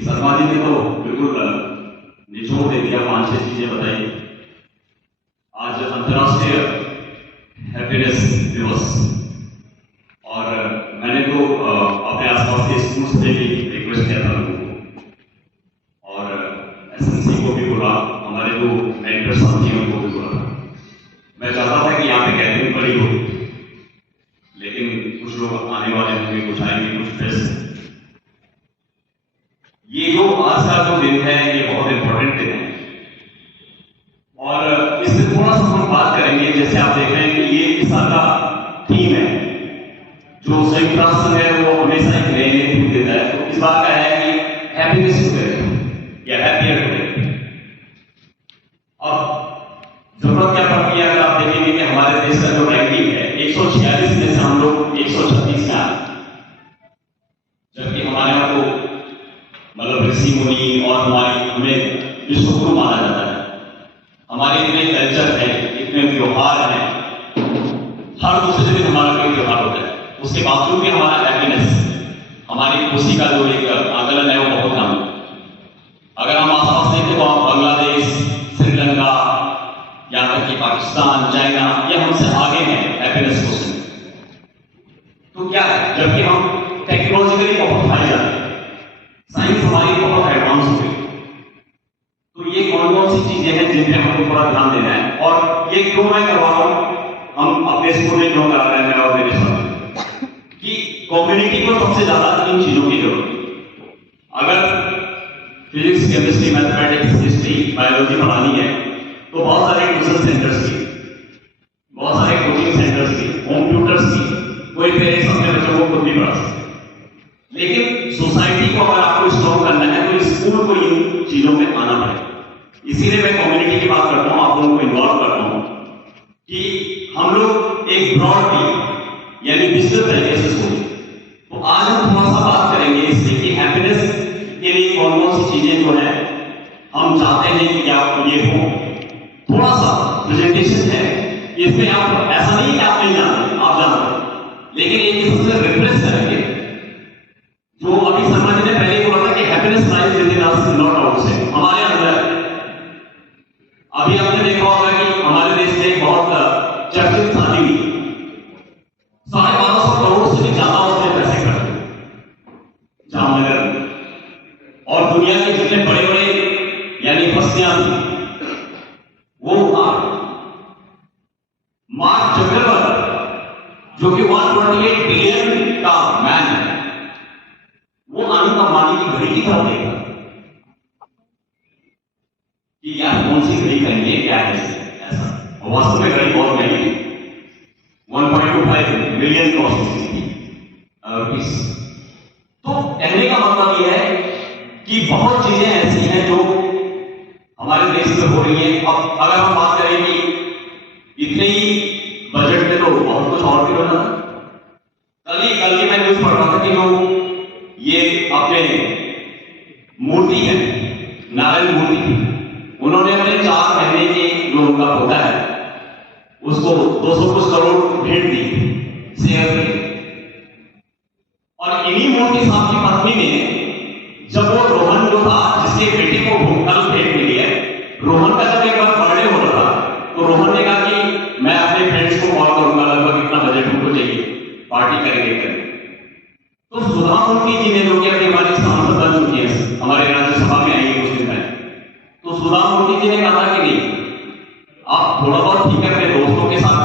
शर्मा जी ने तो बिल्कुल निचोड़ दे दिया, 5-6 चीजें बताई। आज अंतर्राष्ट्रीय हैप्पीनेस दिवस, और मैंने तो अपने आसपास के स्कूल से भी रिक्वेस्ट किया था लोगों को, और एसएमसी को भी बोला, हमारे जो मेंटर साथी हैं उनको भी बोला। मैं चाहता था कि यहाँ पे गैदरिंग बड़ी हो, लेकिन कुछ लोग आने वाले होंगे, कुछ आएंगे, कुछ फेस्ट। ये जो आज का जो दिन है ये बहुत इंपॉर्टेंट दिन है, और इसमें थोड़ा सा हम बात करेंगे। जैसे आप देख रहे हैं कि ये इस साल का थीम है, जो संयुक्त राष्ट्र है वो हमेशा एक नए नए थीम देता है। तो इस बार का है कि हैप्पीनेस टुगेदर या हैप्पियर टुगेदर। अब जरूरत क्या पड़ती है, अगर आप देखेंगे कि हमारे देश का जो रैंकिंग है 146 में से हम लोग 136 में आए, जबकि हमारे यहाँ को मतलब ऋषि मुनि और हमें विश्वगुरु माना जाता है। हमारे इतने कल्चर है, इतने त्योहार हैं, हर दूसरे दिन हमारा कोई त्योहार होता है, उसके बावजूद भी हमारा हैप्पीनेस, हमारी खुशी का जो एक आकलन है वो बहुत कम है। अगर हम आसपास देखें तो आप बांग्लादेश, श्रीलंका, यहाँ तक कि पाकिस्तान, चाइना, ये हमसे आगे हैं हैप्पीनेस को से। तो क्या है, जबकि हम टेक्नोलॉजिकली बहुत हाई जाते हैं, साइंस हमारी बहुत एडवांस हो गई। तो ये कौन कौन सी चीजें हैं जिन पे हमको थोड़ा ध्यान देना है, और ये क्यों मैं करवा रहा हूं, हम अपने स्कूल में क्यों करा रहे हैं, मैं और मेरे साथ, कि कम्युनिटी को सबसे ज्यादा इन चीजों की जरूरत है। अगर physics, chemistry, mathematics, history, biology पढ़ानी है तो बहुत सारे ट्यूशन सेंटर्स की, बहुत सारे कोचिंग सेंटर्स की, होम ट्यूटर्स की, कोई पेरेंट्स अपने बच्चों को खुद भी पढ़ा सकते। लेकिन सोसाइटी को अगर आपको स्ट्रॉन्ग करना है तो स्कूल को इन चीजों में आना पड़ेगा। इसीलिए मैं कम्युनिटी की बात करता हूं, आप लोगों को इन्वॉल्व करता हूं कि हम लोग एक ब्रॉड टीम यानी विस्तृत तरीके से सोचें। तो आज हम थोड़ा सा बात करेंगे इससे कि हैप्पीनेस के लिए कौन कौन सी चीजें जो है हम चाहते हैं कि क्या ये हो। थोड़ा सा प्रेजेंटेशन है, इसमें आप ऐसा नहीं कि आप नहीं जानते, आप जानते, लेकिन एक किस्म से रिफ्रेश करेंगे। जो अभी शर्मा जी ने पहले बोला था कि happiness lies with in us not outside, हमारे अंदर। अभी आपने देखा होगा कि हमारे देश में एक बहुत चर्चित शादी हुई, 1250 करोड़ से भी ज्यादा उसने पैसे खर्चे जामनगर में, और दुनिया के जितने बड़े बड़े यानी बस्तियां थी वो मार्क जकरबर्ग जो कि 128 बिलियन का मैन है, वो अनिल अंबानी की घड़ी की तरफ देखा कि यार कौन सी घड़ी करेंगे, क्या है ऐसा। वास्तव में घड़ी बहुत महंगी थी, 1.25 मिलियन कॉस्ट थी रुपीस। तो कहने का मतलब यह है कि बहुत चीजें ऐसी हैं जो हमारे देश में हो रही है। अब अगर हम बात करें कि इतने ही बजट में तो बहुत कुछ और भी होना था। कल ही मैं न्यूज पढ़ रहा था कि लोग ये अपने मूर्ति है नारायण मूर्ति, उन्होंने अपने 4 महीने के जो उनका पोता है उसको 200 कुछ करोड़ भेंट दी, शेयर दी। और इन्हीं मूर्ति साहब की पत्नी ने, जब वो रोहन जो था जिसके बेटे को कल भेंट मिली है, रोहन का जब एक बार बर्थडे हो रहा था तो रोहन ने कहा कि मैं अपने फ्रेंड्स को कॉल करूंगा, लगभग इतना बजट उनको चाहिए, पार्टी करेंगे। तो सुधा मूर्ति जी ने, जो कि अभी हमारी सांसद बन चुकी है, हमारे राज्यसभा में आई है कुछ दिन पहले, तो सुधा मूर्ति जी ने कहा था कि नहीं, आप थोड़ा बहुत ठीक है अपने दोस्तों के साथ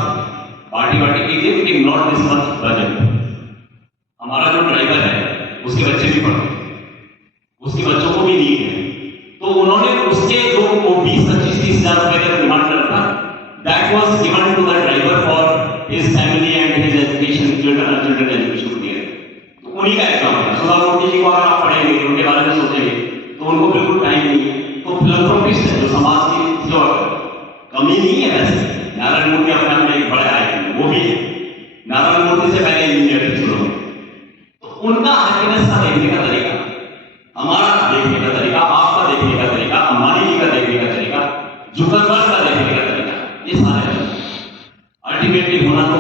पार्टी वार्टी कीजिए, लेकिन नॉट दिस मच बजट। हमारा जो ड्राइवर है उसके बच्चे भी पढ़ते, उसके बच्चों को भी नीड है, तो उन्होंने उसके जो 20-25-30 हजार रुपए का डिमांड रखा, that was given to the driver for his family and his education, children education. उन्हीं का एग्जाम है। सुधा मूर्ति जी को अगर आप पढ़ेंगे, उनके बारे में सोचेंगे तो उनको बिल्कुल टाइम नहीं है। तो फिलैंथ्रोपिस्ट है, जो समाज की जो कमी नहीं है। वैसे नारायण मूर्ति अपने में एक बड़ा आइकन वो भी है, नारायण मूर्ति से पहले इंजीनियर थे शुरू में। तो उनका हैप्पीनेस का देखने का तरीका, हमारा देखने का तरीका, आपका देखने का तरीका, अंबानी जी का देखने का तरीका, जुकरबर्ग का देखने का तरीका, ये सारे अल्टीमेटली होना तो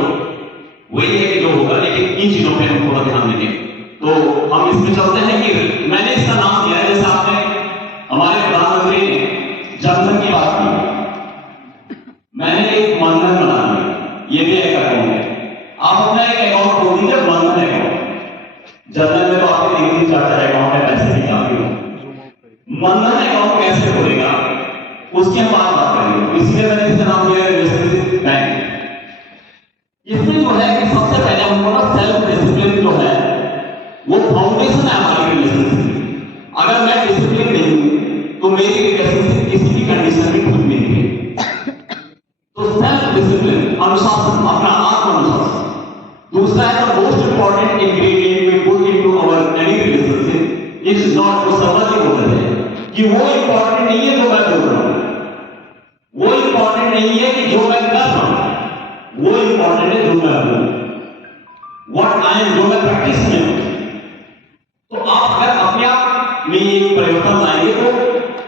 वही है कि जो होगा, लेकिन इन चीजों पे हम थोड़ा ध्यान देंगे। तो हम इसमें चलते हैं कि मैंने इसका नाम दिया है, जैसा अकाउंट है, पैसे निकालती हूँ, मनधन अकाउंट कैसे खोलेगा उसकी हम बात करेंगे। इसलिए मैंने इसका नाम दिया है रिलेशनशिप बैंक। इसमें जो है कि सबसे पहले हमको ना सेल्फ डिसिप्लिन जो है वो फाउंडेशन है हमारी रिलेशनशिप की। अगर मैं डिसिप्लिन नहीं हूं तो मेरी रिलेशनशिप किसी भी कंडीशन में ठीक नहीं है। तो सेल्फ डिसिप्लिन, अनुशासन, अपना आत्म अनुशासन। दूसरा है the most important ingredient we put into our any relationship is not, तो समझ ही बोल रहे हैं कि वो इंपॉर्टेंट नहीं है जो मैं बोल रहा हूं, वो इंपॉर्टेंट नहीं है कि जो मैं कर रहा हूं, वो इंपॉर्टेंट है जो मैं हूं, व्हाट आई एम, जो मैं प्रैक्टिस में हूं। तो आप अगर अपने आप में ये परिवर्तन लाएंगे तो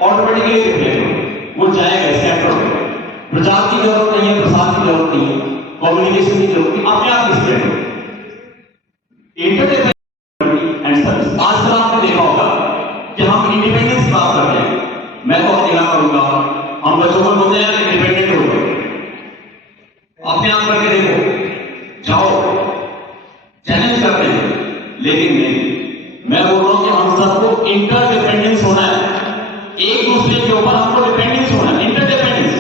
ऑटोमेटिकली रिफ्लेक्ट होगा, वो जाएगा, स्कैटर होगा। प्रचार की जरूरत नहीं है, प्रसार की जरूरत नहीं है, कम्युनिकेशन की जरूरत नहीं, अपने आप स्प्रेड होगा। एंटरटेनमेंट एंड सर्विस, आजकल आपने देखा होगा कि हम इंडिपेंडेंस प्राप्त करते हैं। मैं तो अपनी बात करूंगा, हम बच्चों को बोलते हैं इंडिपेंडेंट हो गए, अपने आप करके देखो, जाओ, चैलेंज करते हैं। लेकिन नहीं, मैं बोल रहा हूं कि हम सबको इंटरडिपेंडेंस होना है, एक दूसरे के ऊपर हमको डिपेंडेंस होना है, इंटरडिपेंडेंस।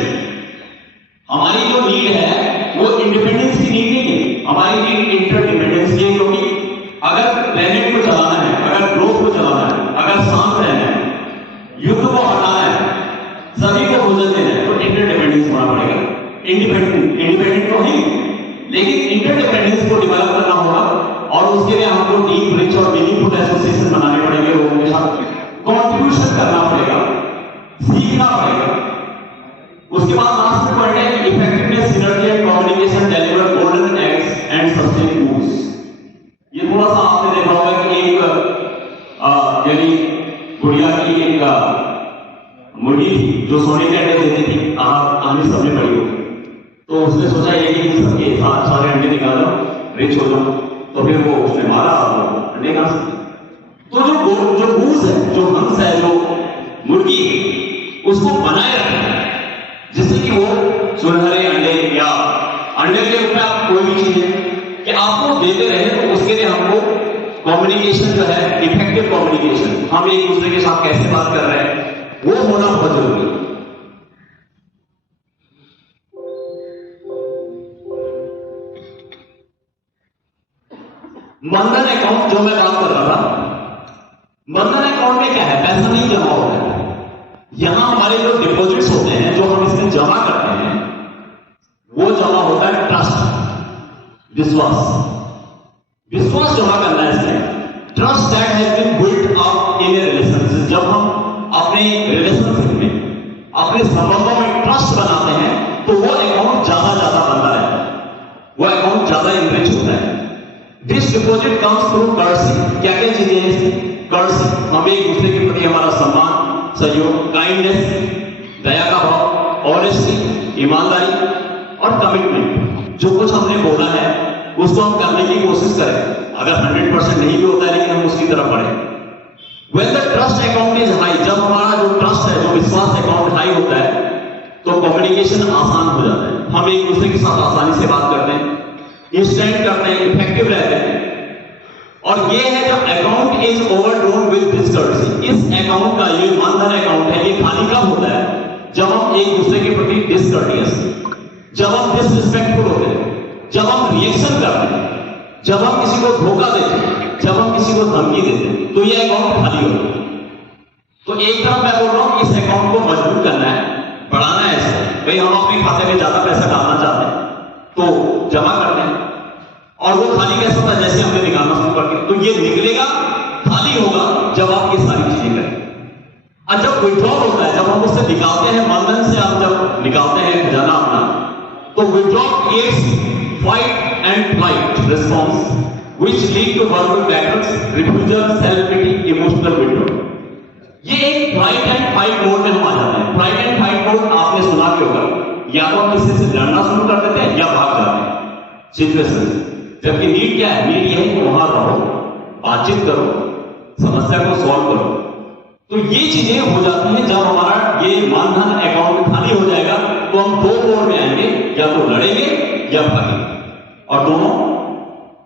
हमारी जो नीड है वो इंडिपेंडेंस की नीड नहीं है, हमारी नीड इंटरडिपेंडेंस की है। क्योंकि अगर प्लेनेट को चलाना है, अगर ग्रोथ को चलाना है, अगर शांत रहना है, युद्ध को हटाना है, सभी को भोजन देना है, तो इंटरडिपेंडेंस होना पड़ेगा। इंडिपेंडेंट तो नहीं, लेकिन इंटरडिपेंडेंस को डेवलप करना होगा और उसके लिए हमको डीप, रिच और मीनिंगफुल एसोसिएशन बनाने पड़ेंगे, लोगों के साथ कॉन्ट्रीब्यूशन करना पड़ेगा, सीखना पड़ेगा। उसके बाद लास्ट में पॉइंट है कि effectiveness, synergy and communication deliver golden eggs and sustain foods. ये थोड़ा सा आपने देखा होगा कि एक यानी गुड़िया की एक मुर्गी थी जो सोने के अंडे देती थी, कहानी सबने पढ़ी हो। तो उसने सोचा ये कि सबके सारे अंडे निकालो, रिच हो जाओ, तो फिर वो उसने मारा अंडे कहां से। तो जो गूस है, जो हंस है, जो मुर्गी है, उसको बनाए रखना है जिससे कि वो सुनहरे अंडे या अंडे के रूप में आप कोई भी चीज है कि आपको देते रहे। तो उसके लिए हमको कम्युनिकेशन जो है, इफेक्टिव कम्युनिकेशन, हम एक दूसरे के साथ कैसे बात कर रहे हैं वो होना बहुत जरूरी है। मनधन अकाउंट जो मैं बात कर रहा था, मनधन अकाउंट में क्या है, पैसा नहीं जमा होता है। यहां हमारे जो डिपॉजिट्स होते हैं, जो हम इसमें जमा करते हैं, वो जमा होता है ट्रस्ट, विश्वास। विश्वास जमा करना है इसमें, trust that has been built up in a relationship. जब हम अपने रिलेशनशिप में, अपने संबंधों में ट्रस्ट बनाते हैं तो वो अकाउंट ज्यादा बनता है, वो अकाउंट ज्यादा इनरिच होता है। This deposit comes through courtesy. क्या क्या चीजें हैं? कर्सी, हम एक दूसरे के प्रति हमारा सम्मान, सहयोग, काइंडनेस, दया का भाव, ऑनेस्टी, ईमानदारी और कमिटमेंट। जो कुछ हमने बोला है उसको हम करने की कोशिश करें। अगर 100% नहीं भी होता है लेकिन हम उसकी तरफ बढ़े। When the trust account is high, जब हमारा जो ट्रस्ट है, जो विश्वास अकाउंट हाई होता है तो कम्युनिकेशन आसान हो जाता है। हम एक दूसरे के साथ आसानी से बात करते हैं, इंस्टेंट करते हैं, इफेक्टिव रहते हैं। और ये है जब अकाउंट इज ओवरड्रोन विद डिसकर्सी। इस अकाउंट का, ये मनधन अकाउंट है, ये खाली कब होता है? जब हम एक दूसरे के प्रति डिसकर्टियस, जब हम डिसरिस्पेक्टफुल होते हैं, जब हम रिएक्शन करते हैं, जब हम किसी को धोखा देते हैं, जब हम किसी को धमकी देते हैं, तो ये अकाउंट खाली होता है। तो एक तरफ मैं बोल रहा हूं इस अकाउंट को मजबूत करना है, बढ़ाना है इसे। भाई हम अपने खाते में ज्यादा पैसा डालना चाहते हैं तो जमा करते हैं, और वो खाली कैसे होता है? जैसे हमने निकालना शुरू कर दिया तो ये निकलेगा, खाली होगा जब आप ये सारी चीजें करें। और जब विड्रॉल होता है, जब हम उससे निकालते हैं, मनधन से आप जब निकालते हैं खजाना अपना, तो withdrawal creates fight and flight response which lead to verbal battles, refusal, self-pity, emotional withdrawal। ये एक फ्लाइट एंड फाइट मोड में हम आ जाते हैं। फ्लाइट एंड फाइट मोड आपने सुना भी होगा, या तो हम किसी से लड़ना शुरू कर देते हैं या भाग जाते हैं सिचुएशन से। जबकि नीड क्या है? नीड ये है कि वहां रहो, बातचीत करो, समस्या को सॉल्व करो। तो ये चीजें हो जाती हैं जब हमारा ये मनधन अकाउंट खाली हो जाएगा, तो हम दो मोड में आएंगे, या तो लड़ेंगे या भागेंगे। और दोनों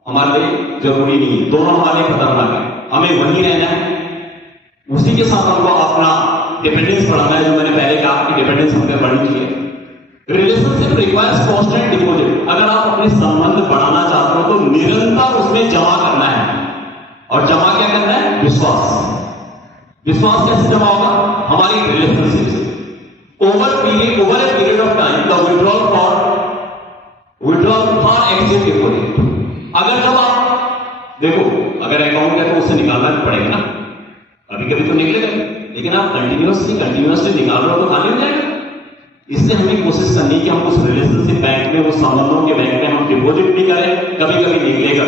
हमारे लिए जरूरी नहीं है, दोनों हमारे लिए खतरनाक है। हमें वहीं रहना है उसी के साथ हमको अपना डिपेंडेंस बढ़ाना है, जो मैंने पहले कहा कि डिपेंडेंस हमने बढ़नी चाहिए। Relationship requires constant deposit. अगर आप अपने संबंध बढ़ाना चाहते हो तो निरंतर उसमें जमा करना है। और जमा क्या करना है? विश्वास। विश्वास कैसे जमा होगा? हमारी रिलेशनशिप से। Over a period of time the withdrawal for excess deposit. अगर जब आप देखो, अगर अकाउंट है तो उससे निकालना पड़ेगा ना, कभी कभी तो निकलेगा, लेकिन आप कंटिन्यूसली निकाल रहे हो तो खाली हो जाएगा। इसलिए हमें कोशिश करनी है कि हम उस रिलेशनशिप बैंक में, उस संबंधों के बैंक में हम डिपॉजिट भी करें, कभी कभी निकलेगा।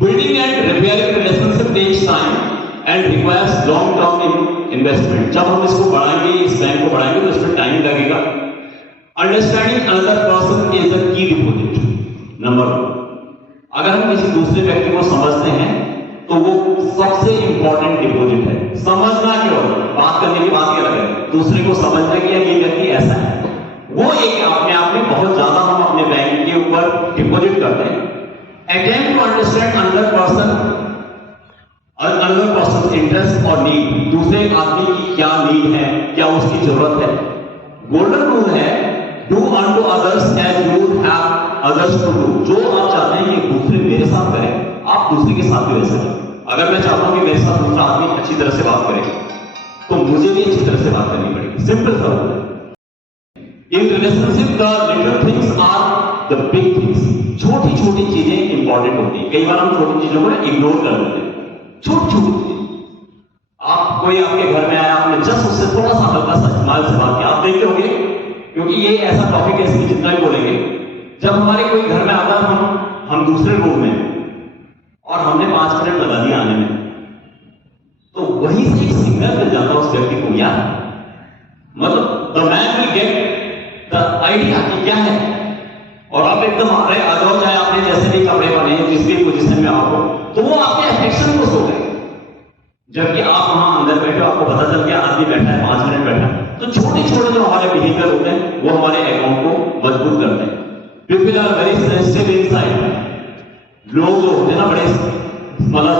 Building and repairing relationship takes time and requires long term investment. जब हम इसको बढ़ाएंगे, इस बैंक को बढ़ाएंगे, तो इसमें टाइम लगेगा। Understanding another person is the key deposit. Number 1, अगर हम किसी दूसरे व्यक्ति को समझते हैं तो वो सबसे इंपॉर्टेंट डिपॉजिट है। समझना क्यों? बात करने की बात क्या लगे, दूसरे को समझना कि ये व्यक्ति ऐसा है, वो एक अपने आप में बहुत ज्यादा हम अपने बैंक के ऊपर डिपॉजिट करते हैं। Attempt to understand another person interest और नीड। दूसरे आदमी की क्या नीड है, क्या उसकी जरूरत है। गोल्डन रूल है, do unto others as you have others to do. जो आप चाहते हैं कि दूसरे मेरे साथ करें, आप दूसरे के साथ भी वैसे करें। अगर मैं चाहता हूं कि मेरे साथ दूसरा आदमी अच्छी तरह से बात करे, तो मुझे भी अच्छी तरह से बात करनी पड़ेगी। सिंपल सा है। In relationship the little things are the big things. छोटी छोटी चीजें इंपॉर्टेंट होती है। कई बार हम छोटी चीजों को इग्नोर कर देते हैं। छोटी छोटी चीजें, आप कोई आपके घर में आया, आपने जस्ट उससे थोड़ा सा हल्का सा स्माइल से बात किया, आप देखते होंगे, क्योंकि ये ऐसा टॉपिक है, इसमें जितना भी बोलेंगे, जब हमारे कोई घर में आता है, हम दूसरे रूम में और हमने 5 मिनट लगा दिया आने में, तो वहीं से एक सिग्नल मिल जाता है उस व्यक्ति को, यार मतलब the man will get the idea कि क्या है। और आप एकदम आ रहे आ जाओ, चाहे आपने जैसे भी कपड़े पहने हैं, जिस भी पोजीशन में आप हो, तो वो आपके अफेक्शन को सो गए। जबकि आप वहां अंदर बैठे हो, आपको पता चल गया आदमी बैठा है, 5 मिनट बैठा है। तो छोटे छोटे जो हमारे बिहेवियर होते हैं वो हमारे अकाउंट को मजबूत करते हैं। People are very sensitive inside. लोग जो होते हैं ना, बड़े मतलब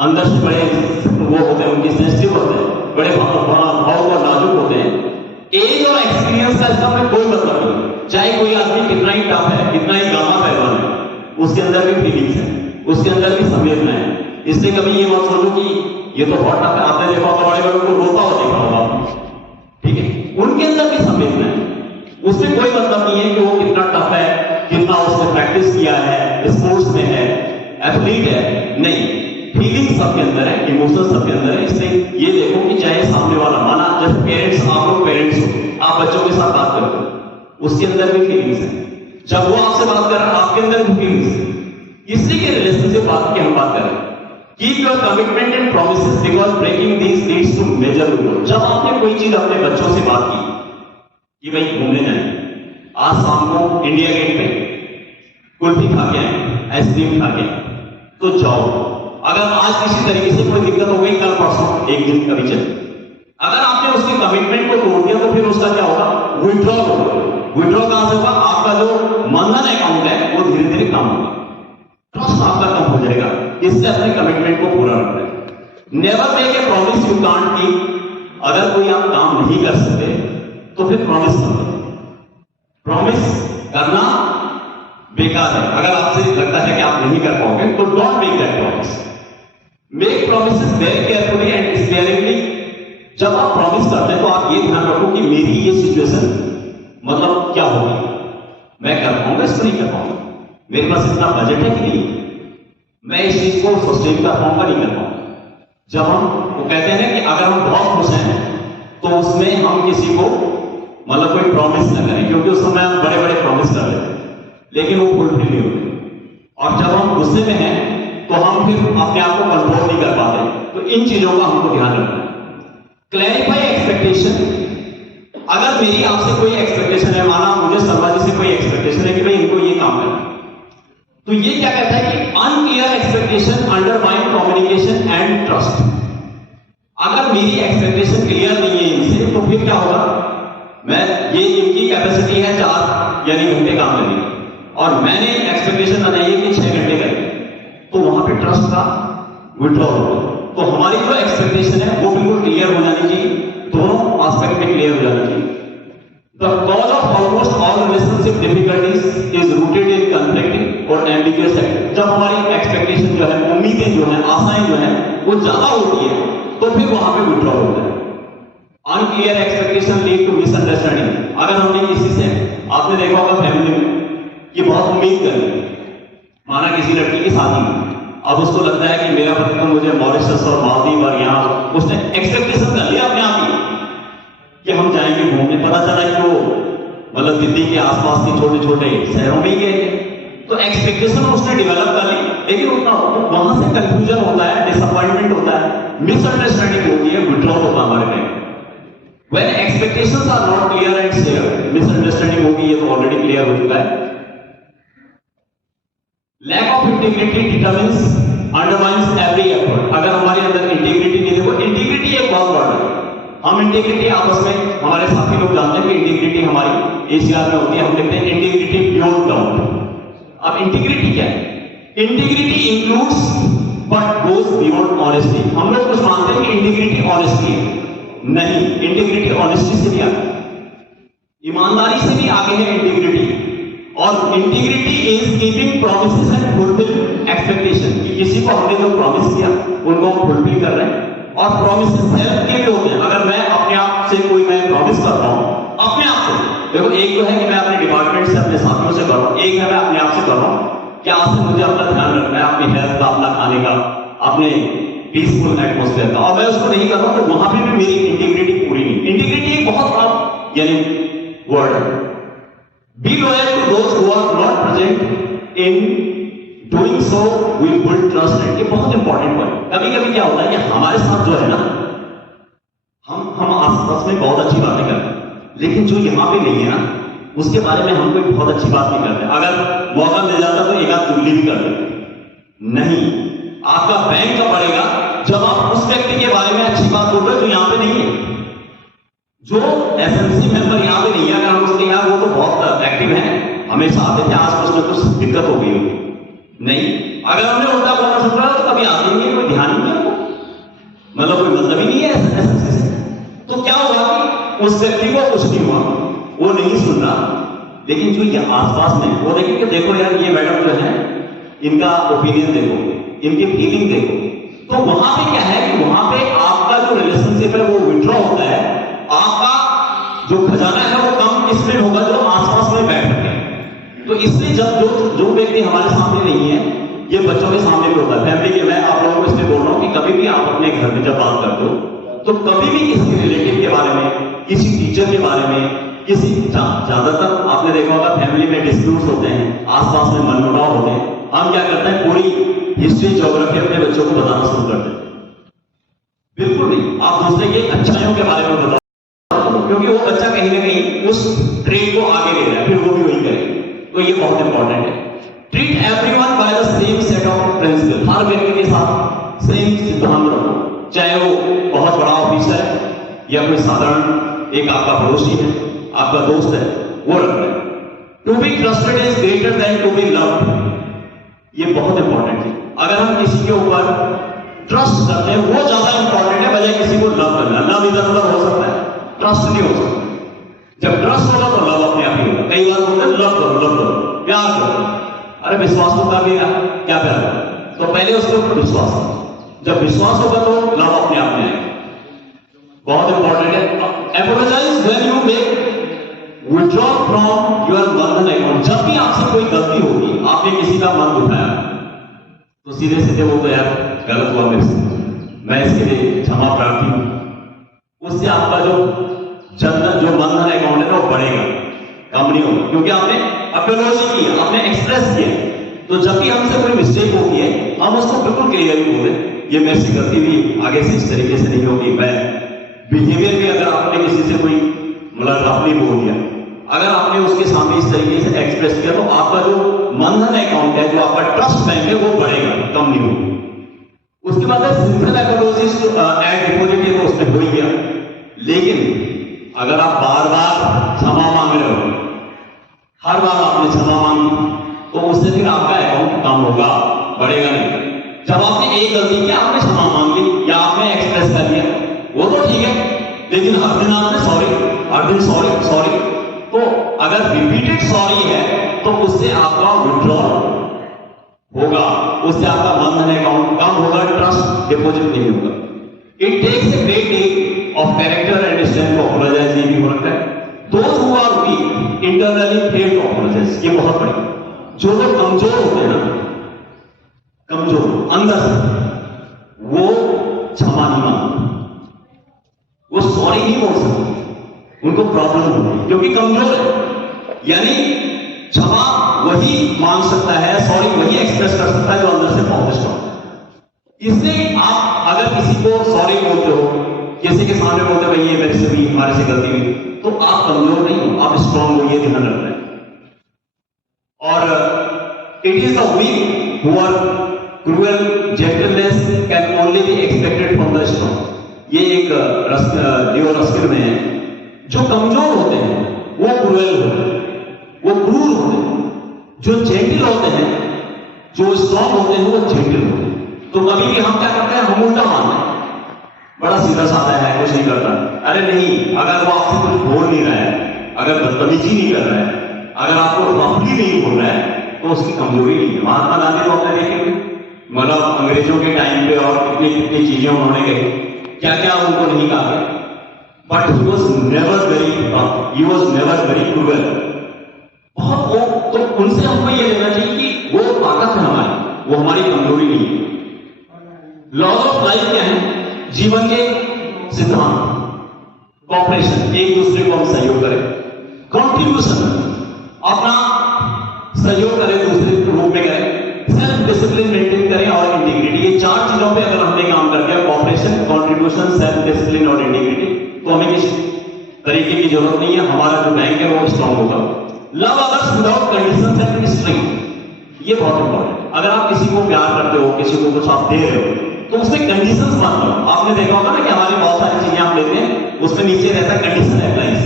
अंदर से बड़े वो होते हैं, उनके सेंसिटिव होते हैं, बड़े भाव और नाजुक होते हैं। एज और एक्सपीरियंस का इसका में कोई मतलब नहीं। चाहे कोई आदमी कितना ही टफ है, कितना ही गामा पहलवान है, उसके अंदर भी फीलिंग्स है, उसके अंदर भी संवेदना है। इसलिए कभी ये मत सोचो कि ये तो बहुत टफ है। आपने देखा होगा बड़े बड़े को रोता हुआ देखा होगा, ठीक है, उनके अंदर भी संवेदना है। उससे कोई मतलब नहीं है कि वो कितना टफ है, कितना उसने प्रैक्टिस किया है, स्पोर्ट्स में है, एथलीट है, नहीं, फीलिंग सबके अंदर है, इमोशन सबके अंदर है। इसलिए ये देखो कि चाहे सामने वाला, माना जैसे पेरेंट्स, आप लोग पेरेंट्स हो, आप बच्चों के साथ बात करते हो, उसके अंदर भी फीलिंग्स है। जब वो आपसे बात कर रहा है, आपके अंदर भी फीलिंग्स है। इसी के रिलेशनशिप बात की हम बात करें। Keep your commitment and promises because breaking these leads to major growth. जब आपने कोई चीज अपने बच्चों से बात की कि भाई घूमने जाए, आज शाम को इंडिया गेट पे कुल्फी खा के आए, आइसक्रीम खा के, तो जाओ। अगर आज किसी तरीके से कोई दिक्कत हो गई, कल परसों एक दिन कभी चले, अगर आपने उसके कमिटमेंट को तोड़ दिया तो फिर उसका क्या होगा? विड्रॉ होगा। विड्रॉ कहां से होगा? आपका जो मनधन अकाउंट है वो धीरे धीरे कम होगा, ट्रस्ट आपका कम हो जाएगा। इससे अपने कमिटमेंट को पूरा रखना है। Never make a promise you can't keep. अगर कोई आप काम नहीं कर सकते तो फिर प्रॉमिस मत करो। प्रॉमिस करना बेकार है। अगर आपसे लगता है कि आप नहीं कर पाओगे तो don't make that promise. Make promises very carefully and sparingly. जब आप प्रॉमिस करते हैं तो आप ये ध्यान रखो कि मेरी ये सिचुएशन मतलब क्या होगी, मैं कर पाऊंगा, इसको नहीं कर पाऊंगा, मेरे पास इतना बजट है कि नहीं, मैं इस चीज को सस्टेन कर पाऊंगा, नहीं कर पाऊंगा। जब हम वो कहते हैं कि अगर हम बहुत खुश हैं तो उसमें हम किसी को मतलब कोई प्रॉमिस न करें, क्योंकि उस समय हम बड़े बड़े प्रॉमिस कर लेते हैं लेकिन वो फुलफिल नहीं होते। और जब हम गुस्से में हैं तो हम फिर अपने आप को कंट्रोल नहीं कर पाते। तो इन चीजों का हमको ध्यान रखना है। Clarify expectation. अगर मेरी आपसे कोई एक्सपेक्टेशन है, माना मुझे शर्मा जी से कोई एक्सपेक्टेशन है कि भाई इनको ये काम करना, तो ये क्या कहता है कि unclear expectation undermine communication and trust. अगर मेरी एक्सपेक्टेशन क्लियर नहीं है इनसे तो फिर क्या होगा? मैं ये इनकी कैपेसिटी है 4 घंटे काम करने की और मैंने एक्सपेक्टेशन बनाई है कि 6 घंटे करें, तो वहां पे ट्रस्ट का विड्रॉल होगा। तो हमारी जो एक्सपेक्टेशन है वो बिल्कुल facing difficulties is rooted in conflicting और एम्बिगुअस एक्ट। जब हमारी एक्सपेक्टेशन जो है, उम्मीदें जो है, आशाएं जो है वो ज्यादा होती है तो फिर वहां पे विड्रॉल होता है। Unclear expectation lead to misunderstanding. अगर हमने किसी से, आपने देखा होगा फैमिली में कि बहुत उम्मीद करी, माना किसी लड़की की शादी में, अब उसको लगता है कि मेरा पति तो मुझे मॉरिशस और मालदीव और यहाँ, उसने एक्सपेक्टेशन कर लिया अपने आप ही कि हम जाएंगे घूमने। पता चला कि वो मतलब दिल्ली के आसपास के छोटे छोटे शहरों में ही गए थे। तो एक्सपेक्टेशन उसने डेवलप कर ली, लेकिन उतना वहां से कंफ्यूजन होता है, डिसअपॉइंटमेंट होता है, मिसअंडरस्टैंडिंग होती है, विड्रॉल होता है हमारे में। When expectations are not clear and shared, misunderstanding होगी, ये तो ऑलरेडी क्लियर हो चुका है। Lack of integrity determines undermines every effort. अगर हमारे अंदर इंटीग्रिटी नहीं, देखो इंटीग्रिटी एक बहुत वर्ड है, हम इंटीग्रिटी आपस में हमारे साथी लोग जानते हैं कि इंटीग्रिटी हमारी एशिया में होती है, हम कहते हैं इंटीग्रिटी बियॉन्ड डाउट। अब इंटीग्रिटी क्या है? Integrity includes but goes beyond honesty. हम लोग कुछ मानते हैं कि इंटीग्रिटी ऑनेस्टी है, नहीं, इंटीग्रिटी ऑनेस्टी से भी आगे, ईमानदारी से भी आगे है इंटीग्रिटी। और integrity is keeping promises and fulfil expectation, कि किसी को हमने जो प्रॉमिस किया उनको हम फुलफिल कर रहे हैं। और प्रॉमिसेस सेल्फ के भी होते हैं। अगर मैं अपने आप से कोई मैं प्रॉमिस कर रहा हूं अपने आप से, देखो एक तो है कि मैं अपने डिपार्टमेंट से, अपने साथियों से कर रहा हूं, एक है मैं अपने आप से कर रहा हूं कि आज से मुझे अपना ध्यान रखना है, अपनी हेल्थ का, अपना खाने का, अपने पीसफुल एटमॉस्फेयर का, और मैं उसको नहीं कर रहा हूं तो वहां पे भी मेरी इंटीग्रिटी पूरी नहीं। इंटीग्रिटी एक बहुत बड़ा यानी वर्ड है। Be loyal to those who are not present in doing so will build trust. ये बहुत इंपॉर्टेंट पॉइंट। कभी कभी क्या होता है कि हमारे साथ जो है ना, हम आसपास में बहुत अच्छी बातें करते हैं, लेकिन जो यहाँ पे नहीं है ना, उसके बारे में हम कोई बहुत अच्छी बात नहीं करते। अगर मौका मिल जाता तो एक आध चुगली भी कर देते। नहीं, आपका बैंक कब बढ़ेगा? जब आप उस व्यक्ति के बारे में अच्छी बात बोल रहे हो जो यहाँ पे नहीं है, जो एसएमसी मेंबर यहाँ पे नहीं है। अगर हम उसके यहाँ वो तो बहुत एक्टिव है, हमेशा आते थे, आज कुछ ना कुछ दिक्कत हो गई होगी, नहीं, अगर हमने उल्टा बोलना सुन रहा तो कभी आते नहीं है, कोई ध्यान नहीं है, मतलब कोई मतलब ही नहीं है एसएमसी से। तो क्या हुआ कि उस व्यक्ति को कुछ नहीं हुआ, वो नहीं सुन रहा, लेकिन जो ये आसपास में वो देखें कि देखो यार ये मैडम जो है, इनका ओपिनियन देखो, इनकी फीलिंग देखो। तो वहां पे क्या है कि वहां पे आपका जो रिलेशनशिप है वो विड्रॉ होता है, आपका जो खजाना है वो कम किसमें होगा? जो आसपास में बैठ रहे हैं। तो इसलिए जब जो व्यक्ति हमारे सामने नहीं है, ये बच्चों के सामने भी होता है, फैमिली के। मैं आप लोगों को इसलिए बोल रहा हूं कि कभी भी आप अपने घर में जब बात करते हो तो कभी भी किसी रिलेटिव के बारे में, किसी टीचर के बारे में, किसी ज्यादातर आपने देखा होगा फैमिली में डिस्प्यूट्स होते हैं, आसपास में मनमुटाव होते हैं, हम क्या करते हैं पूरी हिस्ट्री ज्योग्राफी अपने बच्चों को बताना शुरू कर देते हैं। बिल्कुल नहीं, आप दूसरे की अच्छाइयों के बारे में बताओ, क्योंकि वो बच्चा कहीं ना कहीं उस ट्रेड को आगे ले रहा है, फिर वो भी वही करे। तो ये बहुत इंपॉर्टेंट है। Treat everyone by the same set of principle. हर व्यक्ति के साथ सेम सिद्धांत रखो, चाहे वो बहुत बड़ा ऑफिसर है या कोई साधारण एक आपका पड़ोसी है, आपका दोस्त है, वो रखना है। To be trusted is greater than to be loved. ये बहुत इंपॉर्टेंट है। अगर हम किसी के ऊपर ट्रस्ट करते हैं वो ज्यादा इंपॉर्टेंट है बजाय किसी को लव करना। लव इधर उधर हो सकता है, ट्रस्ट नहीं हो सकता। जब ट्रस्ट होगा तो लव अपने आप ही होगा। कई बार बोलते हैं लव करो, प्यार करो। अरे विश्वास तो कर लिया, क्या प्यार करो? तो पहले उसके ऊपर विश्वास करो, जब विश्वास होगा तो लव अपने आप में आएगा। बहुत इंपॉर्टेंट है। Apologise when you make withdraw from your बंधन अकाउंट। जब भी आपसे कोई गलती होगी, आपने किसी का मन दुखाया, तो सीधे सीधे वो तो यार गलत हुआ मेरे से, मैं इसके लिए क्षमा प्रार्थी हूं। उससे आपका जो बंधन अकाउंट है वो बढ़ेगा, कम नहीं होगा, क्योंकि आपने अपोलॉजी की, आपने एक्सप्रेस किया। तो जब भी हमसे कोई मिस्टेक होती है, हम उसको बिल्कुल क्लियरली बोले, ये मेरे से गलती हुई, आगे से इस तरीके से नहीं होगी। मैं बिहेवियर में अगर आपने किसी से कोई मतलब रफली बोल दिया, अगर आपने उसके सामने इस तरीके से एक्सप्रेस किया, तो आपका जो बंधन अकाउंट है, जो आपका ट्रस्ट बैंक है, वो बढ़ेगा, कम नहीं होगा। उसके बाद सिंपल अपोलॉजीज एंड डिपॉजिट, ये तो उसमें हो ही गया। लेकिन अगर आप बार बार क्षमा मांग रहे हो, हर बार आपने क्षमा मांगी, तो उससे फिर आपका अकाउंट कम होगा, बढ़ेगा नहीं। जब आपने एक गलती की, आपने क्षमा मांग ली या आपने एक्सप्रेस कर दिया, वो तो ठीक है, लेकिन हर दिन आपने सॉरी, हर दिन सॉरी, तो अगर रिपीटेड सॉरी है तो उससे आपका विड्रॉल होगा, उससे आपका मनधन अकाउंट कम होगा, ट्रस्ट डिपॉजिट नहीं होगा। It takes a great deal of character and strength to apologise, ये भी हो रखा है। Those who are weak internally fail to apologise, ये बहुत बड़ी। जो लोग कमजोर होते हैं ना, कमजोर अंदर से, वो क्षमा नहीं मांगते, वो सॉरी नहीं बोल सकते, उनको प्रॉब्लम होगी क्योंकि कमजोर है। यानी क्षमा वही मांग सकता है, सॉरी वही एक्सप्रेस कर सकता है जो अंदर से बहुत स्ट्रांग है। इसलिए आप अगर किसी को सॉरी बोलते हो, किसी के सामने बोलते हो भाई ये मेरे से हुई, हमारे से गलती हुई, तो आप कमजोर नहीं हो, आप स्ट्रांग हो, ये ध्यान रखना है। और it is the weak who are cruel, gentleness can only be expected from the strong. ये एक लियो रस्किन में है, जो कमजोर होते हैं वो क्रूअल होते हैं, वो क्रूर होते हैं। जो जेंटल होते हैं, जो स्ट्रांग होते हैं, वो जेंटल होते हैं। तो कभी भी हम क्या करते हैं, हम उल्टा मानते हैं, बड़ा सीधा साधा है, कुछ नहीं करता। अरे नहीं, अगर वो आपसे कुछ बोल नहीं रहा है, अगर बदतमीजी नहीं कर रहा है, अगर आपको रफली नहीं बोल रहा है, तो उसकी कमजोरी नहीं है। महात्मा गांधी को आपने देखे, मतलब अंग्रेजों के टाइम पे और कितनी कितनी चीजें उन्होंने कही, क्या क्या उनको नहीं कहा, but he was never very rough, he was never very cruel. बहुत वो, तो उनसे हमको ये लेना चाहिए कि वो ताकत है हमारी, वो हमारी कमजोरी नहीं है। लॉज ऑफ लाइफ क्या है, जीवन के सिद्धांत, कॉपरेशन, एक दूसरे को हम सहयोग करें, कॉन्ट्रीब्यूशन, अपना सहयोग करें, दूसरे रूप में करें, सेल्फ डिसिप्लिन मेंटेन करें और इंटीग्रिटी। ये चार चीजों पे अगर हमने काम कर दिया, कॉपरेशन, कॉन्ट्रीब्यूशन, सेल्फ डिसिप्लिन और इंटीग्रिटी, तो हमें किस तरीके की जरूरत नहीं है, हमारा जो बैंक है वो स्ट्रांग होगा। Love others without conditions and string, ये बहुत इंपॉर्टेंट है। अगर आप किसी को प्यार करते हो, किसी को कुछ आप दे रहे हो, तो उससे कंडीशंस मत लो। आपने देखा होगा ना कि हमारी बहुत सारी चीजें आप लेते हैं, उसमें नीचे रहता है कंडीशन अप्लाइज।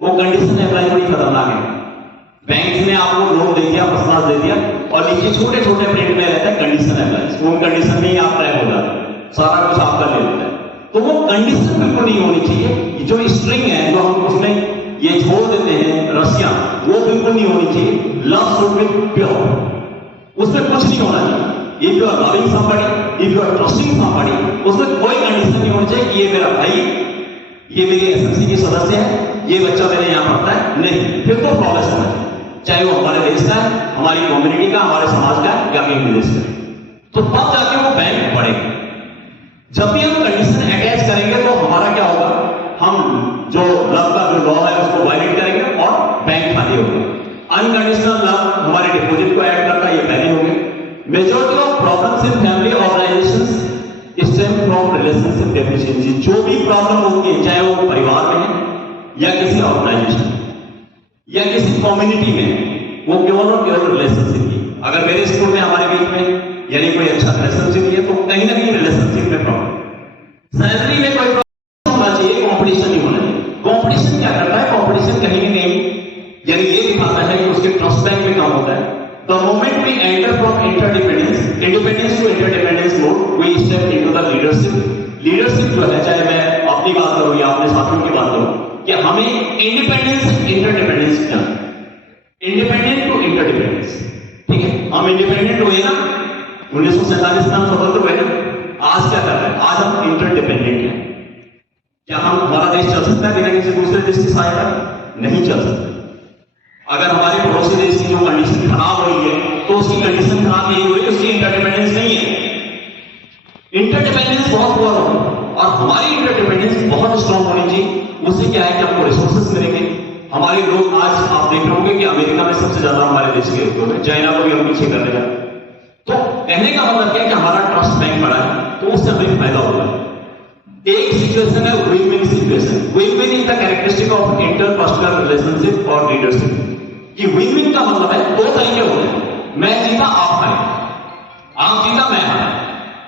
वो कंडीशन अप्लाई बड़ी खतरनाक है। बैंक ने आपको लोन दे दिया, प्रस्ताव दे दिया, और नीचे छोटे छोटे प्रिंट में रहता है कंडीशन अप्लाइज। वो कंडीशन में ही आप ट्रैप हो जाते हैं, सारा कुछ आपका ले लेता है। तो वो कंडीशन बिल्कुल नहीं होनी चाहिए। जो स्ट्रिंग है, जो हम उसमें ये छोड़ देते हैं रस्सियां, वो बिल्कुल नहीं होनी चाहिए। लव शुड बी प्योर, उसमें कुछ नहीं होना चाहिए। If you are loving somebody, if you are trusting somebody, उसमें कोई कंडीशन नहीं होनी चाहिए कि ये मेरा भाई, ये मेरी एसएमसी की सदस्य है, ये बच्चा मेरे यहाँ पढ़ता है, नहीं, फिर तो प्रॉब्लम होना चाहिए, चाहे वो हमारे देश का है, हमारी कम्युनिटी का, हमारे समाज का है, या कहीं विदेश का है, तो तब जाके वो बैंक बढ़ेगा। जब भी हम कंडीशन अटैच करेंगे तो हमारा क्या होगा, हम जो लव का जो लॉ है उसको वायलेट करेंगे और बैंक खाली होगा। अनकंडीशनल लव हमारे डिपॉजिट को ऐड करता है, ये पहले हो गए। Majority of problems in family organisations stem from relationship deficiency. जो भी प्रॉब्लम होती है, चाहे वो परिवार में है या किसी ऑर्गेनाइजेशन या किसी कम्युनिटी में, वो केवल और केवल रिलेशनशिप की। अगर मेरे स्कूल में हमारे बीच में यानी कोई अच्छा रिलेशनशिप नहीं है, तो कहीं ना कहीं रिलेशनशिप में प्रॉब्लम। सैलरी में कोई प्रॉब्लम होना चाहिए, कॉम्पिटिशन नहीं होना चाहिए। कॉम्पिटिशन क्या करता है, कॉम्पिटिशन कहीं ना कहीं यानी ये दिखाता है कि उसके ट्रस्ट बैंक में काम होता है। The moment we enter from independence to interdependence mode, we step into the leadership. Leadership जो है, चाहे मैं अपनी बात करूं या अपने साथियों की बात करूं, कि हमें इंडिपेंडेंस से इंटरडिपेंडेंस क्या, इंडिपेंडेंट टू इंटरडिपेंडेंस, ठीक है। हम इंडिपेंडेंट हुए ना, 1947 में हम स्वतंत्र हुए ना। आज क्या कर रहे हैं, आज हम इंटरडिपेंडेंट हैं। क्या हम, हमारा देश चल सकता है बिना किसी दूसरे देश की सहायता? नहीं चल सकता। अगर हमारे पड़ोसी देश की जो कंडीशन खराब हुई है, तो उसकी कंडीशन खराब यही हुई, उसकी इंटरडिपेंडेंस नहीं है। इंटरडिपेंडेंस बहुत हुआ और हमारी इंटरडिपेंडेंस बहुत स्ट्रांग होनी चाहिए। उससे क्या है कि आपको रिसोर्सेस मिलेंगे। हमारे लोग आज आप देख रहे होंगे कि अमेरिका में सबसे ज्यादा हमारे देश के लोग हैं, चाइना को भी हम पीछे कर देगा। तो कहने का मतलब क्या है कि हमारा ट्रस्ट बैंक बढ़ा है, तो उससे हमें फायदा होगा। एक सिचुएशन है win win situation. Win win is the characteristic of interpersonal relationship और लीडरशिप। कि विन विन का मतलब है दो तरीके होते हैं, मैं जीता आप हारे, आप जीता मैं हारा,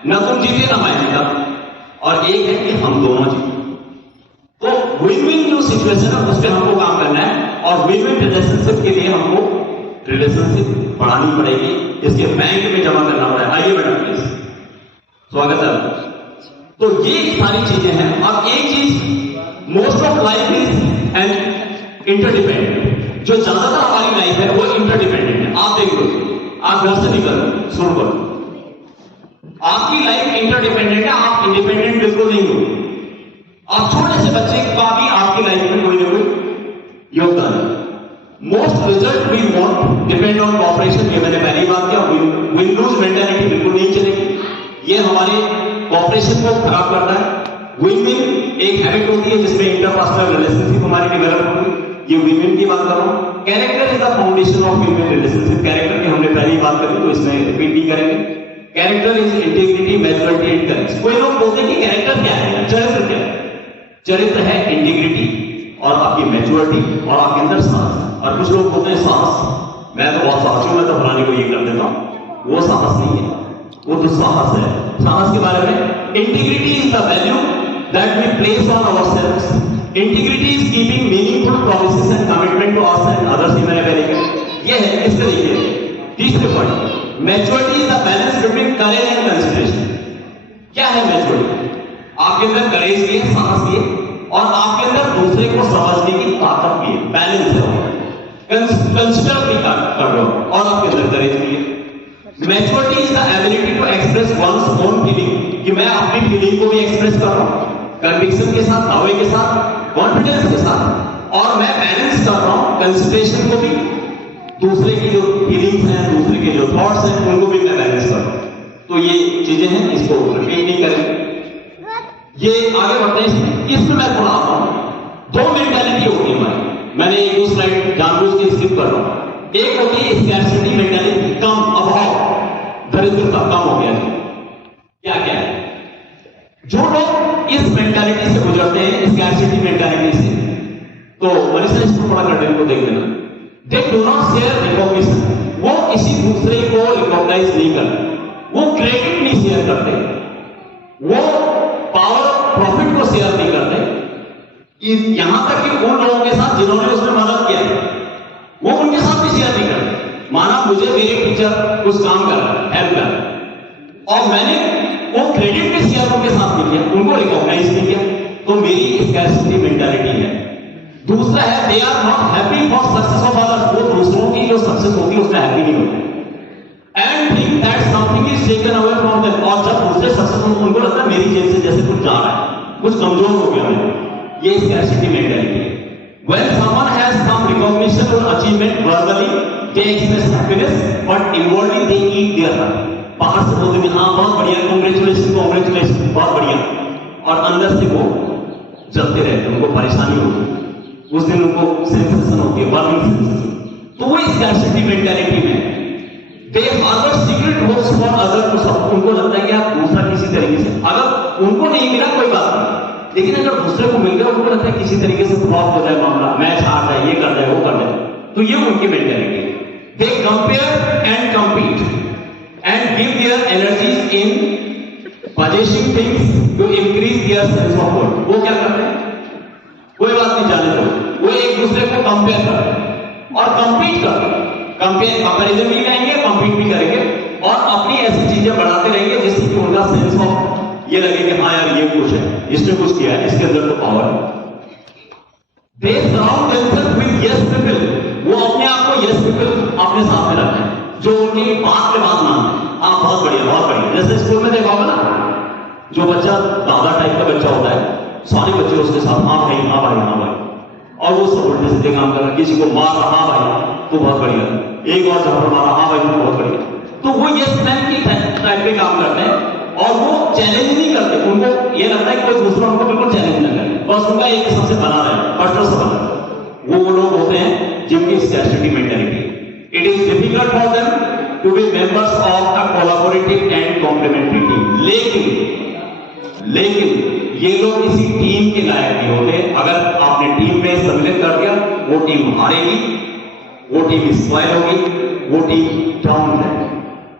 न तुम जीते ना मैं जीता, और एक है कि हम दोनों जीते। तो विन विन जो सिचुएशन है उस पर हमको काम करना है, और विन विन रिलेशनशिप के लिए हमको रिलेशनशिप बढ़ानी पड़ेगी, इसके बैंक में जमा करना पड़ेगा। आइए मैडम प्लीज, स्वागत है। तो ये सारी चीजें हैं। अब एक चीज, most of life is an interdependent. जो ज्यादातर हमारी लाइफ है वो इंटरडिपेंडेंट है। आप देख लो, आप घर से निकल शुरू करो, आपकी लाइफ इंटरडिपेंडेंट है, आप इंडिपेंडेंट बिल्कुल नहीं हो। आप छोटे से बच्चे का भी आपकी लाइफ में कोई ना कोई योगदान है। Most result we want depend on cooperation, ये मैंने पहली बात किया। विन लूज मेंटालिटी बिल्कुल नहीं चलेगी, ये हमारे कॉपरेशन को खराब करता है। विन विन एक हैबिट होती है जिसमें इंटरपर्सनल रिलेशनशिप हमारी डेवलप होगी, ये विन विन की बात कर रहा हूं। Character is the foundation of human relationship, character की हमने पहली बात करी तो इसमें रिपीट नहीं करेंगे। Character is integrity, maturity and correct. कोई लोग बोलते हैं कि कैरेक्टर क्या है, चरित्र क्या है? चरित्र है इंटीग्रिटी और आपकी मैच्योरिटी और आपके अंदर साहस। और कुछ लोग बोलते हैं साहस, मैं तो बहुत साहसी हूं, मैं तो फलाने को ये कर देता हूं। वो साहस नहीं है, वो तो साहस है। साहस के बारे में, integrity is the value that we place on ourselves. Integrity is keeping meaningful promises and commitment to us and others. ही मैंने पहले कहा, ये है इस तरीके। तीसरे point, maturity is the balance between courage and consideration. क्या है मैच्योरिटी? आपके अंदर करेज भी है, साहस भी है, और आपके अंदर दूसरे को समझने की ताकत भी है, बैलेंस है। कंसिडर भी कर रहे हो और आपके अंदर करेज भी है। Maturity is the ability to express one's own feeling, कि मैं अपनी फीलिंग को भी एक्सप्रेस कर रहा हूं कन्विक्शन के साथ, दावे के साथ, कॉन्फिडेंस के साथ, और मैं बैलेंस कर रहा हूं कंसिडरेशन को भी, दूसरे की जो फीलिंग्स हैं, दूसरे के जो थॉट्स हैं, उनको भी मैं बैलेंस कर रहा हूं। तो ये चीजें हैं, इसको रिपीट नहीं करें। ये आगे बढ़ते हैं, इसमें मैं थोड़ा आता हूं। दो मेंटालिटी होती है हमारी, मैंने एक दो स्लाइड जानबूझ के स्किप कर रहा हूं। एक होती है स्कैर्सिटी मेंटालिटी, कम, अभाव, दरिद्रता, कम हो गया। क्या क्या है? जो लोग इस मेंटालिटी से गुजरते हैं, स्कैर्सिटी मेंटालिटी से, तो मनीषा इसको थोड़ा कंटेंट को देख लेना। They do not share recognition, वो किसी दूसरे को रिकॉग्नाइज नहीं करते, वो क्रेडिट नहीं शेयर करते, वो पावर प्रॉफिट को शेयर नहीं करते। यहां तक कि उन लोगों के साथ जिन्होंने उसमें मदद किया, वो उनके साथ भी शेयर नहीं करते। माना मुझे मेरे टीचर कुछ काम कर रहा है, हेल्प कर रहा है, और मैंने वो क्रेडिट भी शेयर उनके साथ नहीं किया, उनको रिकॉग्नाइज नहीं किया, तो मेरी स्कैर्सिटी मेंटालिटी है। दूसरा है, they are not happy for success of others, वो दूसरों की जो सक्सेस होती है उसमें हैप्पी नहीं होते, and think that something is taken away from them, और जब दूसरे सक्सेस होते उनको लगता है मेरी जेब से जैसे कुछ जा रहा है, कुछ कमजोर हो गया मैं। ये स्कैर्सिटी मेंटालिटी है। When someone has some recognition or achievement verbally, they express happiness, but inwardly they eat their heart. बाहर से बोलते हैं हाँ बहुत बढ़िया, कांग्रेचुलेशन कांग्रेचुलेशन, बहुत बढ़िया, और अंदर से वो जलते रहते हैं, उनको परेशानी होती है, उस दिन उनको सेंसेशन होती है, बर्निंग सेंसेशन। तो वो स्कैर्सिटी मेंटालिटी में they harbour secret hopes for other to सब, उनको लगता है कि आप दूसरा किसी तरीके से, अगर उनको नहीं मिला कोई बात नहीं, लेकिन अगर दूसरे को मिल गया उनको लगता है किसी तरीके से फ्लॉप हो जाए मामला, मैच हार जाए, ये कर जाए, वो कर जाए। तो ये उनकी मेंटालिटी है। They compare and compete and give their energies in purchasing things to increase their sense of worth. वो क्या करते हैं? कोई बात नहीं, जाने दो, वो एक दूसरे को कंपेयर करते हैं और कम्पीट करते हैं। कंपेरिजन भी करेंगे, कम्पीट भी करेंगे, और अपनी ऐसी चीजें बढ़ाते रहेंगे जिससे कि उनका सेंस ऑफ ये लगे कि हाँ यार ये कुछ है, इसने कुछ किया है, इसके अंदर तो पावर है। They surround themselves with yes people, वो अपने आप को यस पीपल अपने साथ में रखते हैं, जो उनकी बात पे बात मानते हैं। हाँ बहुत बढ़िया बहुत बढ़िया। जैसे स्कूल में देखा होगा ना, जो बच्चा दादा टाइप का बच्चा होता है, सारे बच्चे उसके साथ हाँ भाई हाँ भाई हाँ भाई, और वो सब उल्टे सीधे काम कर रहा है, किसी को मार रहा हाँ भाई तो बहुत बढ़िया, एक और जहां पर मारा हाँ भाई तो बहुत बढ़िया। तो वो यस मैन की टाइप पे काम करते हैं, और वो चैलेंज नहीं करते, उनको ये लगता है कि कोई दूसरा उनको बिल्कुल चैलेंज ना करे, बस उनका एक सबसे बना रहे, पर्सनल से बना। वो लोग होते हैं जिनकी scarcity mentality. It is difficult for them to be members of a collaborative and complementary team. लेकिन ये लोग किसी टीम के लायक नहीं होते। अगर आपने टीम में सम्मिलित कर दिया, वो टीम हारेगी, वो टीम स्पॉइल होगी, वो टीम डाउन जाएगी।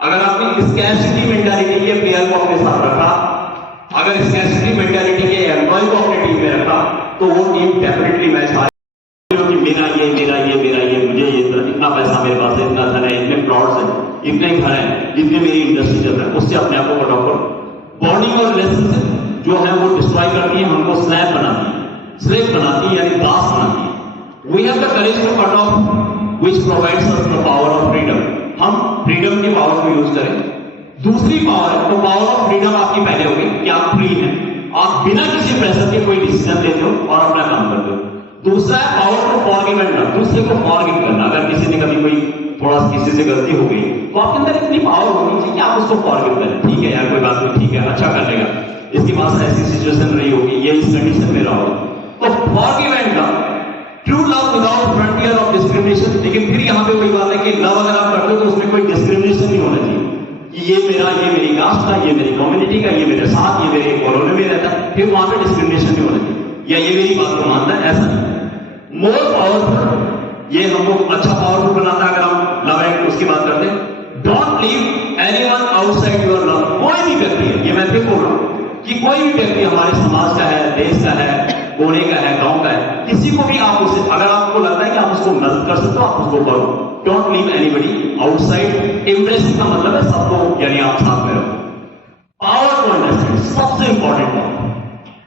अगर आपने स्कैर्सिटी मेंटालिटी के प्लेयर को अपने साथ रखा, अगर स्कैर्सिटी मेंटालिटी के एम्प्लॉय को अपने टीम में रखा, तो वो टीम डेफिनेटली मैच हारेगी। मेरा ये मुझे ये इतना पैसा मेरे पास है, इतना धन है, इतने प्लॉट्स हैं, इतने घर हैं, जितने मेरी इंडस्ट्री चल रहा है, उससे अपने आप को कट ऑफ करो। बॉन्डिंग और रिलेशनशिप जो है वो डिस्ट्रॉय करती है, हमको स्लेव बनाती है, यानी दास बनाती है। We have the courage to cut off which provides us the power of freedom. हम फ्रीडम की पावर को यूज करें। दूसरी पावर, तो पावर ऑफ फ्रीडम आपकी पहले होगी कि आप फ्री हैं, आप बिना किसी प्रेशर के कोई डिसीजन लेते हो और अपना काम करते हो। दूसरा है power to forgive and love, दूसरे को फॉरगिव करना। अगर किसी ने कभी कोई थोड़ा किसी से गलती हो गई तो आपके अंदर इतनी पावर होनी चाहिए कि आप उसको फॉरगिव करें। ठीक है यार, कोई बात नहीं, ठीक है, अच्छा कर लेगा, इसके पास ऐसी सिचुएशन रही होगी, ये इस कंडीशन में रहा होगा, तो forgive and love, true love without frontier of discrimination. लेकिन फिर यहाँ पे वही बात है कि लव अगर आप करते हो तो उसमें कोई डिस्क्रिमिनेशन नहीं होना चाहिए कि ये मेरा, ये मेरी कास्ट का, ये मेरी कम्युनिटी का, ये मेरे साथ, ये मेरे कॉलोनी में रहता है, फिर वहां पे डिस्क्रिमिनेशन नहीं होना चाहिए, या ये मेरी बात को मानता है, ऐसा नहीं। मोर पावरफुल, ये हमको अच्छा पावरफुल बनाता है अगर हम लव एंड उसकी बात करते हैं। Don't leave anyone outside your love. कोई भी व्यक्ति है, ये मैं फिर बोल रहा हूं कि कोई भी व्यक्ति हमारे समाज का है, देश का है, कोने का है, गांव का है, किसी को भी आप उसे, अगर आपको लगता है कि आप उसको मदद कर सकते हो, आप उसको करो। Don't leave anybody outside. Embracing का मतलब है सबको, यानी आप साथ में रहो। पावर टू अंडरस्टैंड, सबसे इंपॉर्टेंट बात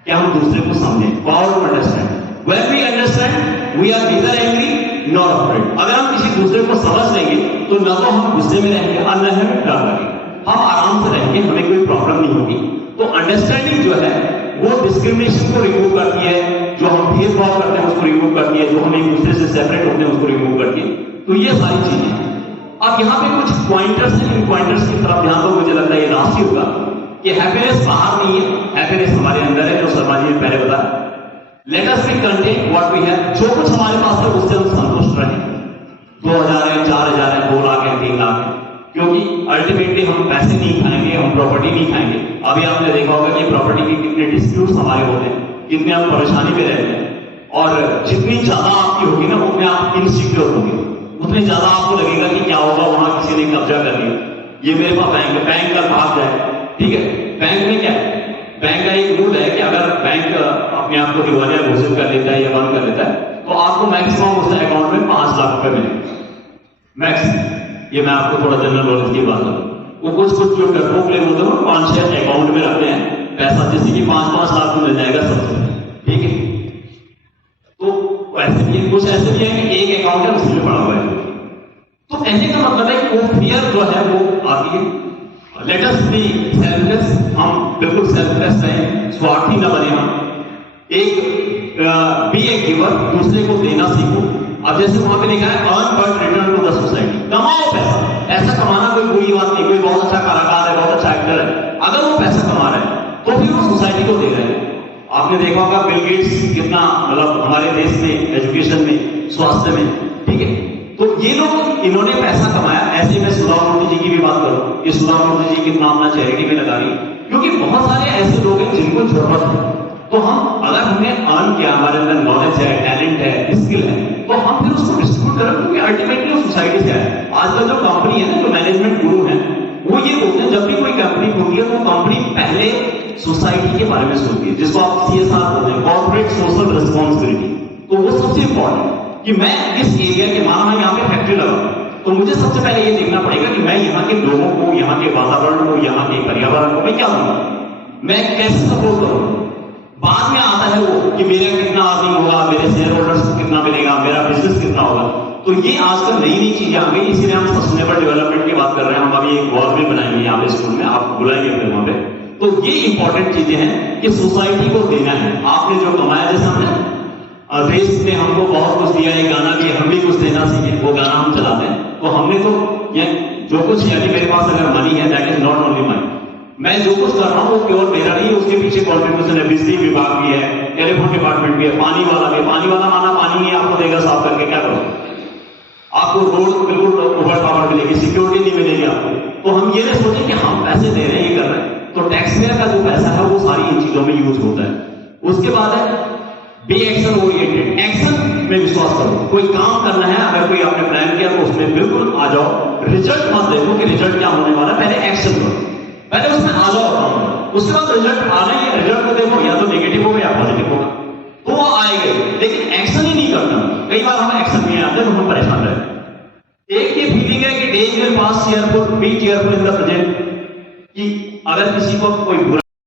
कि हम दूसरे को समझें। Power to understand, when we understand we are neither angry nor afraid. अगर हम किसी दूसरे को समझ लेंगे तो न तो हम गुस्से में रहेंगे और न हमें डर लगेगा, हम आराम से रहेंगे, हमें कोई प्रॉब्लम नहीं होगी। तो अंडरस्टैंडिंग जो है वो डिस्क्रिमिनेशन को रिमूव करती है, जो हम भेदभाव करते हैं उसको रिमूव करती है, जो हम एक दूसरे से सेपरेट होते हैं उसको रिमूव करती है। तो ये सारी चीजें। अब यहाँ पे कुछ पॉइंटर्स हैं, इन पॉइंटर्स की तरफ ध्यान दो, मुझे लगता है ये लास्ट ही होगा कि हैप्पीनेस बाहर नहीं है, हैप्पीनेस हमारे अंदर है, जो शर्मा जी ने पहले बताया। Let us be content what we have. जो कुछ हमारे पास है उससे हम संतुष्ट रहें। 2000 है, 4000 है, 2 लाख है, 3 लाख है, क्योंकि अल्टीमेटली हम पैसे नहीं खाएंगे, हम प्रॉपर्टी नहीं खाएंगे। अभी आपने देखा होगा कि प्रॉपर्टी के कितने डिस्प्यूट्स हमारे होते हैं, कितने हम परेशानी में रहते हैं, और जितनी ज्यादा आपकी होगी ना उतने आप इनसिक्योर होंगे, उतने ज्यादा आपको लगेगा कि क्या होगा, वहां किसी ने कब्जा कर लिया, ये मेरे पास बैंक है, बैंक का भाग जाए। ठीक है, बैंक में क्या है, बैंक का एक रूल है कि अगर बैंक अपने आप को दिवालिया घोषित कर लेता है या बंद कर लेता है तो आपको मैक्सिमम उस अकाउंट में 5 लाख रुपए मिलेंगे, मैक्सिमम। ये मैं आपको थोड़ा जनरल नॉलेज की बात करूं, वो कुछ जो डरपोक लोग होते हैं 5-6 अकाउंट में रखते हैं पैसा, जैसे कि 5-5 लाख में मिल जाएगा सबसे। ठीक है, तो ऐसे भी कुछ ऐसे भी है कि एक अकाउंट है उसी में पड़ा हुआ है। तो कहने का मतलब है कि वो फियर जो है वो आती है। लेट अस बी सेल्फलेस, हम बिल्कुल सेल्फलेस रहें, स्वार्थी न बने हम। एक बी ए गिवर, दूसरे को देना सीखो। अब जैसे वहां पे लिखा है earn but return to the society, कमाओ पैसा। ऐसा कमाना कोई बुरी बात नहीं, कोई बहुत अच्छा कलाकार है, बहुत अच्छा एक्टर है, अगर वो पैसा कमा रहा है तो फिर वो सोसाइटी को दे रहे हैं। आपने देखा होगा बिल गेट्स कितना, मतलब हमारे देश में एजुकेशन में, स्वास्थ्य में, ठीक है, तो ये लोग, इन्होंने पैसा कमाया। ऐसे में सुधा मूर्ति जी की भी बात करो, ये सुधा मूर्ति जी कितना अपना चैरिटी में लगा रही, क्योंकि बहुत सारे ऐसे लोग हैं जिनको जरूरत है। तो हम, अगर हमने अर्न किया, हमारे अंदर नॉलेज है, टैलेंट है, स्किल है, तो हम फिर उसको डिस्ट्रीब्यूट करें, क्योंकि अल्टीमेटली वो सोसाइटी से है। आजकल जो कंपनी है ना, जो मैनेजमेंट गुरु है, वो ये बोलते हैं जब भी कोई कंपनी होती है तो कंपनी पहले सोसाइटी के बारे में सोचती है, जिसको आप CSR बोलते हैं, कॉर्पोरेट सोशल रिस्पॉन्सिबिलिटी। तो वो सबसे इंपॉर्टेंट कि मैं इस एरिया के, माना मैं यहाँ पे फैक्ट्री लगाऊं, तो मुझे सबसे पहले ये देखना पड़ेगा कि मैं यहाँ के लोगों को, यहाँ के वातावरण को, यहाँ के पर्यावरण को मैं क्या दूंगा, मैं कैसे सपोर्ट करूँ। बाद में आता है वो कि मेरा कितना अर्निंग होगा, मेरे शेयर होल्डर्स को कितना मिलेगा, मेरा बिजनेस कितना होगा। तो ये आजकल नई नई चीजें आ गई, इसीलिए हम सस्टेनेबल डेवलपमेंट की बात कर रहे हैं। हम अभी एक वॉल भी बनाएंगे यहाँ पे स्कूल में, आप बुलाएंगे अपने वहां पे। तो ये इंपॉर्टेंट चीजें हैं कि सोसाइटी को देना है। आपने जो कमाया, जैसे हमने देश ने हमको बहुत कुछ दिया, एक गाना भी, हम भी कुछ देना सीखे, वो गाना हम चलाते हैं। तो हमने तो ये जो कुछ, यानी मेरे पास अगर मनी है, that is not only money, मैं जो कुछ कर रहा हूं वो प्योर मेरा नहीं है, उसके पीछे कॉन्ट्रीब्यूशन है, बिजली विभाग भी है, टेलीफोन डिपार्टमेंट भी है, पानी वाला भी है। पानी वाला माना पानी नहीं आपको देगा साफ करके, क्या करो, आपको रोड बिल्कुल उबड़ खाबड़ मिलेगी, सिक्योरिटी नहीं मिलेगी आपको। तो हम ये नहीं सोचे कि हम पैसे दे रहे हैं, ये कर रहे हैं, तो टैक्स पेयर का जो पैसा है वो सारी इन चीजों में यूज होता है। उसके बाद है बी एक्शन ओरिएंटेड, एक्शन में विश्वास करो। कोई काम करना है, अगर कोई आपने प्लान किया तो उसमें बिल्कुल आ जाओ। रिजल्ट मत देखो कि रिजल्ट क्या होने वाला है, पहले एक्शन करो, पहले उसमें आ जाओ। उसके बाद रिजल्ट आना ही, रिजल्ट को देखो, या तो नेगेटिव होगा या पॉजिटिव होगा, तो वो आएगा, लेकिन एक्शन ही नहीं करना। कई बार हम एक्शन में आते हैं तो हम परेशान रहते हैं। एक ये फीलिंग है कि days will pass cheerful, B cheerful in the present, कि अगर किसी को कोई